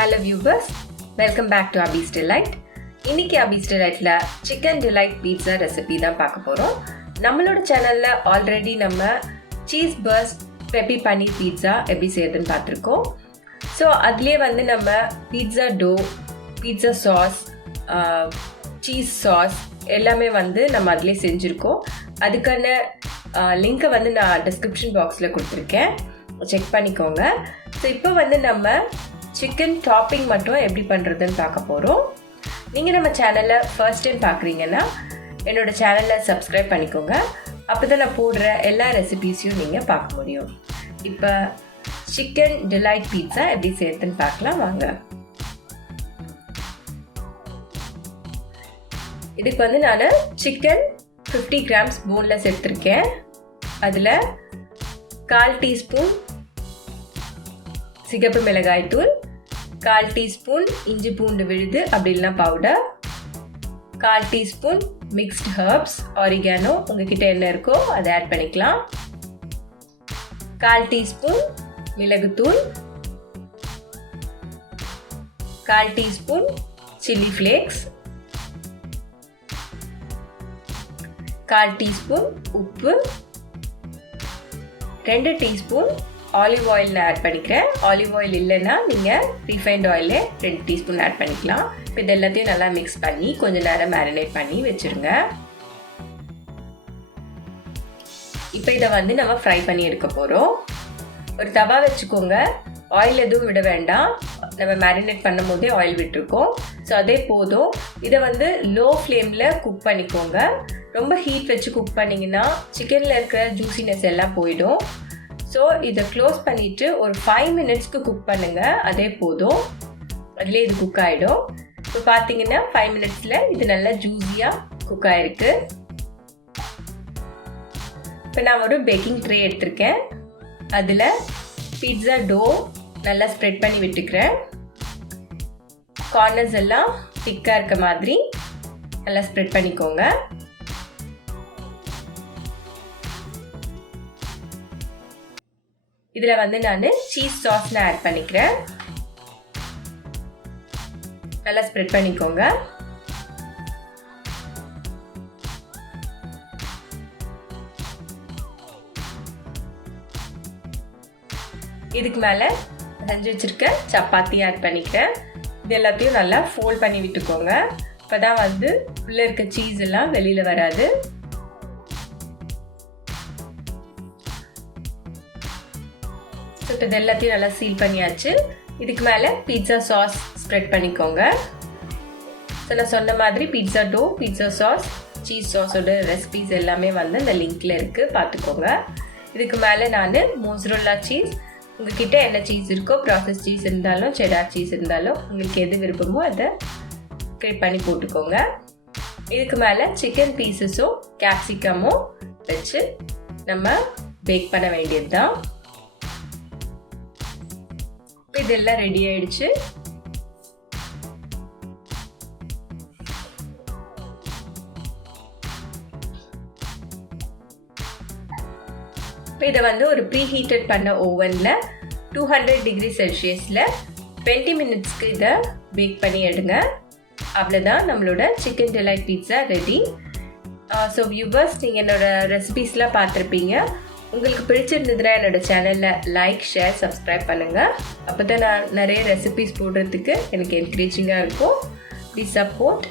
Hello viewers, welcome back to Abby's Delight. இன்னைக்கு Abby's Delightல chicken delight pizza recipe தான் பார்க்க போறோம். நம்மளோட சேனல்ல ஆல்ரெடி நம்ம cheese burst peppy paneer pizza எப்படி செய்யறதுன்னு பார்த்திருக்கோம். ஸோ அதுலேயே வந்து நம்ம pizza dough, pizza sauce, cheese sauce எல்லாமே வந்து நம்ம அதிலே செஞ்சுருக்கோம். அதுக்கான லிங்கை வந்து நான் டிஸ்கிரிப்ஷன் பாக்ஸில் கொடுத்துருக்கேன், செக் பண்ணிக்கோங்க. ஸோ இப்போ வந்து நம்ம சிக்கன் டாப்பிங் மட்டும் எப்படி பண்ணுறதுன்னு பார்க்க போகிறோம். நீங்கள் நம்ம சேனலை ஃபர்ஸ்ட் டைம் பார்க்குறீங்கன்னா என்னோடய சேனலை சப்ஸ்கிரைப் பண்ணிக்கோங்க. அப்போ தான் நான் போடுற எல்லா ரெசிபீஸையும் நீங்கள் பார்க்க முடியும். இப்போ சிக்கன் டிலைட் பீட்சா எப்படி செய்யறதுன்னு பார்க்கலாம் வாங்க. இதுக்கு வந்து நான் சிக்கன் 50 கிராம்ஸ் போன்லெஸ் எடுத்திருக்கேன். அதில் 1/4 டீஸ்பூன் சிகப்பு மிளகாய் தூள், 1/4 டீஸ்பூன் இஞ்சி பூண்டு விழுது அப்படி இல்லைனா powder, 1/4 teaspoon mixed herbs oregano உங்ககிட்ட என்ன இருக்கோ அதை ஆட் பண்ணிக்கலாம், 1/4 டீஸ்பூன் மிளகுத்தூள், 1/4 டீஸ்பூன் சில்லி ஃப்ளேக்ஸ், 1/4 டீஸ்பூன் உப்பு, 2 டீஸ்பூன் ஆலிவ் ஆயில் நான் ஆட் பண்ணிக்கிறேன். ஆலிவ் ஆயில் இல்லைன்னா நீங்கள் ரீஃபைண்ட் ஆயிலே 2 டீஸ்பூன் ஆட் பண்ணிக்கலாம். இப்போ இது எல்லாத்தையும் நல்லா மிக்ஸ் பண்ணி கொஞ்சம் நேரம் மேரினேட் பண்ணி வச்சுருங்க. இப்போ இதை வந்து நம்ம ஃப்ரை பண்ணி எடுக்க போகிறோம். ஒரு தவா வச்சுக்கோங்க, ஆயில் எதுவும் விட வேண்டாம். நம்ம மேரினேட் பண்ணும் போதே ஆயில் விட்டுருக்கோம், ஸோ அதே போதும். இதை வந்து லோ ஃப்ளேமில் குக் பண்ணிக்கோங்க. ரொம்ப ஹீட் வச்சு குக் பண்ணிங்கன்னா சிக்கனில் இருக்கிற ஜூசினஸ் எல்லாம் போயிடும். ஸோ இதை க்ளோஸ் பண்ணிவிட்டு ஒரு 5 மினிட்ஸ்க்கு குக் பண்ணுங்கள், அதே போதும். அதிலே இது குக் ஆகிடும். இப்போ பார்த்தீங்கன்னா 5 மினிட்ஸில் இது நல்லா ஜூஸியாக குக் ஆகிருக்கு. இப்போ நான் ஒரு பேக்கிங் ட்ரே எடுத்திருக்கேன். அதில் பீட்சா டோ நல்லா ஸ்ப்ரெட் பண்ணி விட்டுக்கிறேன். கார்னர்ஸ் எல்லாம் திக்காக இருக்க மாதிரி நல்லா ஸ்ப்ரெட் பண்ணிக்கோங்க. இதில் வந்து நான் சீஸ் சாஸ்ல ஆட் பண்ணிக்கிறேன். நல்லா ஸ்ப்ரெட் பண்ணிக்கோங்க. இதுக்கு மேலே செஞ்சு வச்சிருக்க சப்பாத்தி ஆட் பண்ணிக்கிறேன். இது எல்லாத்தையும் நல்லா ஃபோல்ட் பண்ணி விட்டுக்கோங்க. இப்போதான் வந்து உள்ளே இருக்க சீஸ் எல்லாம் வெளியில் வராது. இப்போ இது எல்லாத்தையும் நல்லா சீல் பண்ணியாச்சு. இதுக்கு மேலே பீட்சா சாஸ் ஸ்ப்ரெட் பண்ணிக்கோங்க. ஸோ நான் சொன்ன மாதிரி pizza dough, pizza sauce, cheese சாஸோட ரெசிபிஸ் எல்லாமே வந்து அந்த லிங்க்ல இருக்குது, பார்த்துக்கோங்க. இதுக்கு மேலே நான் மொசரெல்லா சீஸ், உங்ககிட்ட என்ன சீஸ் இருக்கோ, ப்ராசஸ் சீஸ் இருந்தாலும் செடார் சீஸ் இருந்தாலும் உங்களுக்கு எது விருப்பமோ அதை கிரேட் பண்ணி போட்டுக்கோங்க. இதுக்கு மேலே சிக்கன் பீசஸும் கேப்சிகமும் வச்சு நம்ம பேக் பண்ண வேண்டியது தான். இதெல்லாம் ரெடி ஆயிடுச்சு. இதை வந்து ஒரு ப்ரீ ஹீட்டட் பண்ண ஓவனில் 200 டிகிரி செல்சியஸில் 20 மினிட்ஸ்க்கு இதை பேக் பண்ணி எடுங்க. அவ்வளோதான், நம்மளோட chicken delight pizza ready. So viewers, நீங்கள் என்னோட ரெசிபீஸ்லாம் பார்த்துருப்பீங்க. உங்களுக்கு பிடிச்சிருந்ததுன்னா என்னோடய சேனலில் லைக், ஷேர், சப்ஸ்கிரைப் பண்ணுங்கள். அப்போ தான் நான் நிறைய ரெசிபீஸ் போடுறதுக்கு எனக்கு என்கரேஜிங்காக இருக்கும். Please support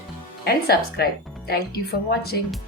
and subscribe. Thank you for வாட்சிங்.